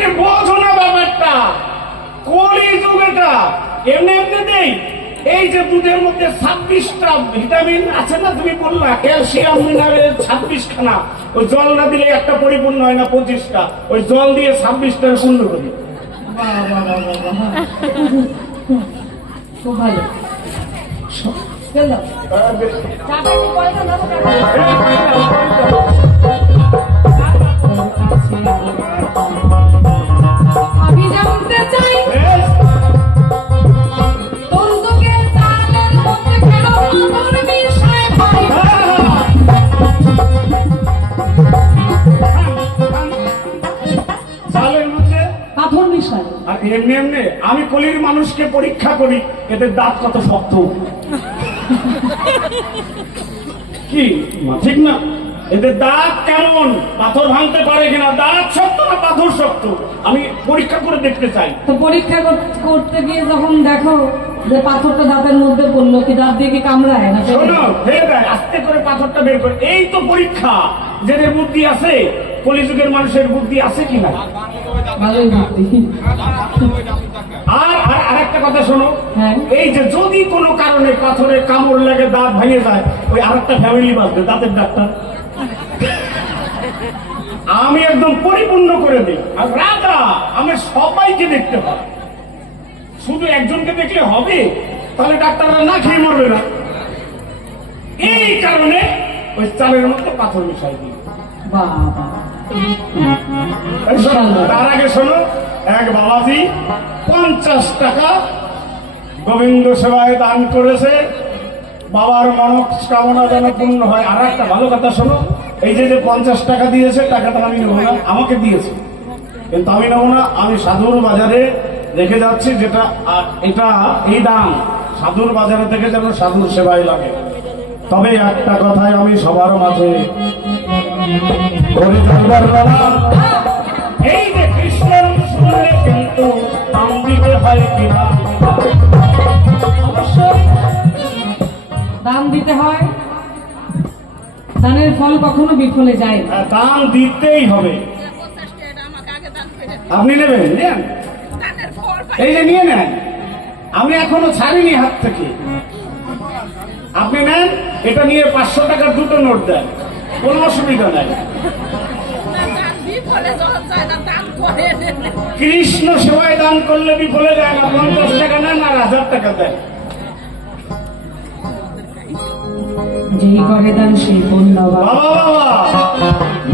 এই বোঝো না ব্যাপারটা, কলিযুগ এটা। এমনি এমনিতেই এই যে দুধের মধ্যে 26টা ভিটামিন আছে না, তুমি বললা ক্যালসিয়াম মিনারেল 26খানা, ওই জল না দিলে একটা পরিপূর্ণ হয় না, 25টা, ওই জল দিয়ে 26টা পূর্ণ করি। খুব ভালো। আমি জানতে চাই তোর তোকে চালের মধ্যে কেন পাথর মিশায় ভাই? চালের মধ্যে পাথর মিশায়? আর এমনি এমনি আমি কলির মানুষকে পরীক্ষা করি, এদের দাঁত কত শক্ত। কি ঠিক না? এদের দাঁত কেমন, পাথর ভাঙতে পারে কিনা, দাঁত শক্ত না পাথর শক্ত, আমি পরীক্ষা করে দেখতে চাই। তো পরীক্ষা করতে গিয়ে যখন দেখো যে পাথরটা দাঁতের মধ্যে পড়লো, কি দাঁত দিয়ে কি কামড়ায় না? শোনো, ফেলে দেয়, আস্তে করে পাথরটা বের করে। এই তো পরীক্ষা, যাদের বুদ্ধি আছে, কলিযুগের মানুষের বুদ্ধি আছে কিনা। ভালোই বুদ্ধি। আর আরেকটা কথা শোনো, হ্যাঁ। এই যে যদি কোনো কারণে পাথরে কামড় লাগে, দাঁত ভেঙে যায়, ওই আরেকটা ফ্যামিলি বাঁধবে, দাঁতের ডাক্তার। আমি একদম পরিপূর্ণ করে দিই। আর রাজা, আমি সবাইকে দেখতে হয়, শুধু একজনকে দেখলে হবে? তাহলে ডাক্তাররা না খেয়ে মরবে না। এই কারণে ওই চালের মধ্যে পাথর মিশাই দিই। বাবা, তার আগে শোনো, এক বাবাজি 50 টাকা গোবিন্দ সেবায় দান করেছে, বাবার মনস্কামনা যেন পূর্ণ হয়। আর একটা ভালো কথা শোনো, এই যে 50 টাকা দিয়েছে, টাকাটা আমি নেবো না, আমাকে দিয়েছে, কিন্তু আমি নেবো না। আমি সাধুর বাজারে রেখে যাচ্ছি, যেটা এটা এই দাম সাধুর বাজারে থেকে যেন সাধুর সেবায় লাগে। তবে একটা কথাই আমি সবার মাঝে করে যাবার বেলা, এই যে কৃষ্ণের শুনলে কিন্তু দাম দিতে হয় কিনা। অবশ্যই দান দিতে হয়, দানের ফল কখনো বিফলে যায় না। দাম দিতেই হবে। আপনি নেবেন? নেন, এই যে নিয়ে নেন, আমি এখনো ছাড়িনি হাত থেকে। আপনি নেন, এটা নিয়ে 500 টাকার দুটো নোট দেন, কোনো অসুবিধা নাই। কৃষ্ণ সেবায় দান করলে বিফলে যায় না। 50 টাকা নেন আর 1000 টাকা দেন। যেই করে দান সেই ফল দেওয়া। বাবা বাবা,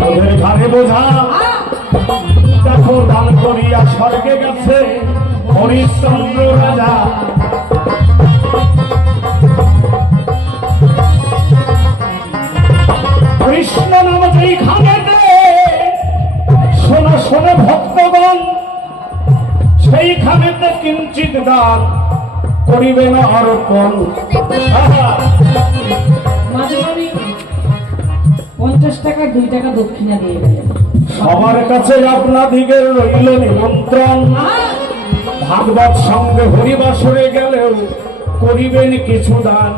মনের ঘরে বোঝা, দেখো দান করিয়া স্বর্গে গেছে হরিশ্চন্দ্র রাজা। কৃষ্ণ নাম যেইখানেতে, শোনো শোনো ভক্তগণ, সেইখানেতে কিঞ্চিত দান করিবে না অর্পণ। মাঝে 50 টাকা 2 টাকা দক্ষিণা দিয়ে গেলেন। সবার কাছে আপনাদিগের রইল নিমন্ত্রণ, ভাগবত সঙ্গে হরিবাসরে গেলেও করিবেন কিছু দান।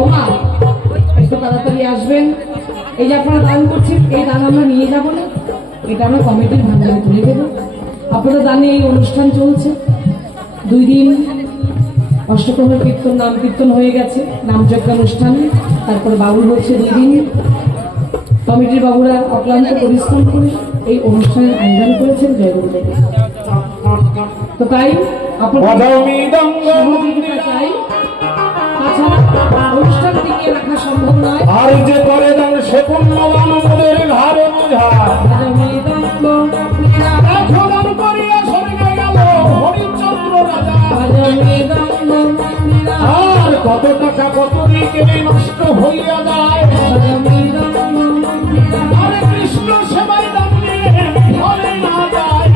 ওমা, একটু তাড়াতাড়ি আসবেন। এই যে আপনারা দান করছেন, এই দান আমরা নিয়ে যাব না, এটা আমরা কমিটির ভান্ডারে তুলে দেবো। আপনারা জানেন এই অনুষ্ঠান চলছে 2 দিন, অষ্টপ্রহর কীর্তন, নাম কীর্তন হয়ে গেছে, নামযজ্ঞ অনুষ্ঠান, তারপরে বাউল হচ্ছে 2 দিন। কমিটির বাবুরা অক্লান্ত পরিশ্রম করে এই অনুষ্ঠানের আয়োজন করেছেন। জয় গুরুদেব। তো তাই আপনারা চাই, তাছাড়া অনুষ্ঠান টিকিয়ে রাখা সম্ভব নয়। আর যে করে দান সে পুণ্যবান মোদের ঘরে বোঝা, দান করিয়া স্বর্গে গেল হরিচন্দ্র রাজা। আর কত টাকা কত দিকে নষ্ট হইয়া যায়, আরে কৃষ্ণ সেবায় দান দিলে ঘরে না যায়।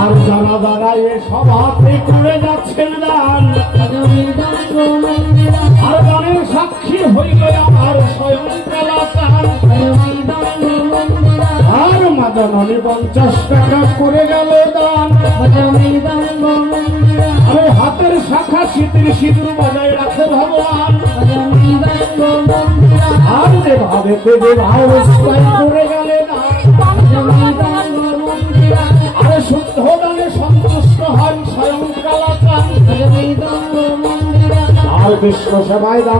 আর জানা দাঁড়ায় সভাতে করে যাচ্ছেন দান, আর দানের সাক্ষী হইল আমার স্বয়ং কলাকার। আর মাদানি 50 টাকা করে গেল দান, আমি হাতের শাখা শীতের সিঁদুর বজায় রাখে ভগবান। দেবে বিবাহ অনুষ্ঠান করে গেলেন আরে শুদ্ধ দানে সন্তুষ্ট হন স্বয়ং কালাচান আর বিষ্ণু সেবায় দান